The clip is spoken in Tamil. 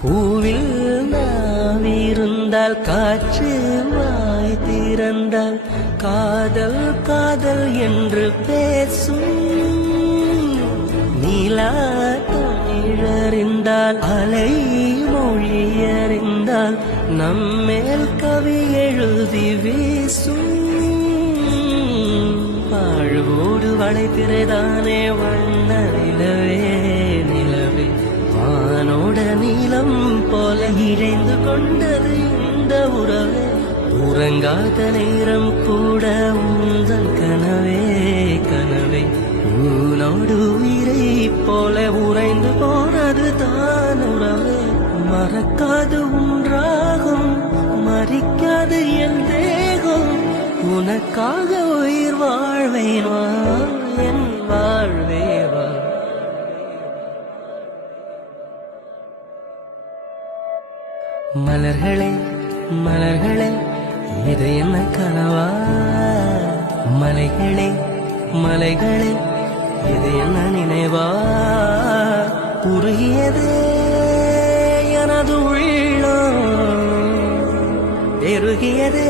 பூவில் நாவிருந்தால் காற்று வாய் திறந்தால் காதல் காதல் என்று பேசும். நீலா தமிழறிந்தால் அலை மொழியறிந்தால் நம்மேல் கவி எழுதி வீசும். வாழ்வோடு வளைப்பிறைதானே வண்ண நிலவே நிலவே வானோட நீளம் போல இழைந்து கொண்டது இந்த உறவே. உறங்காத நேரம் கூட உந்தன் கனவே கனவே உனோடு உயிரை போல உறைந்து போனது தான் உறவே. மறக்காது உன்றாகும் மறிக்காது என் தேகம் உனக்காக உயிர் வாழ்வேன் வா என் வாழ்வே வா. மலர்களே மலர்களே இது என்ன கனவா? மலைகளே மலைகளே இது என்ன நினைவா? உருகியதே எனது உள்ளம் பெருகியதே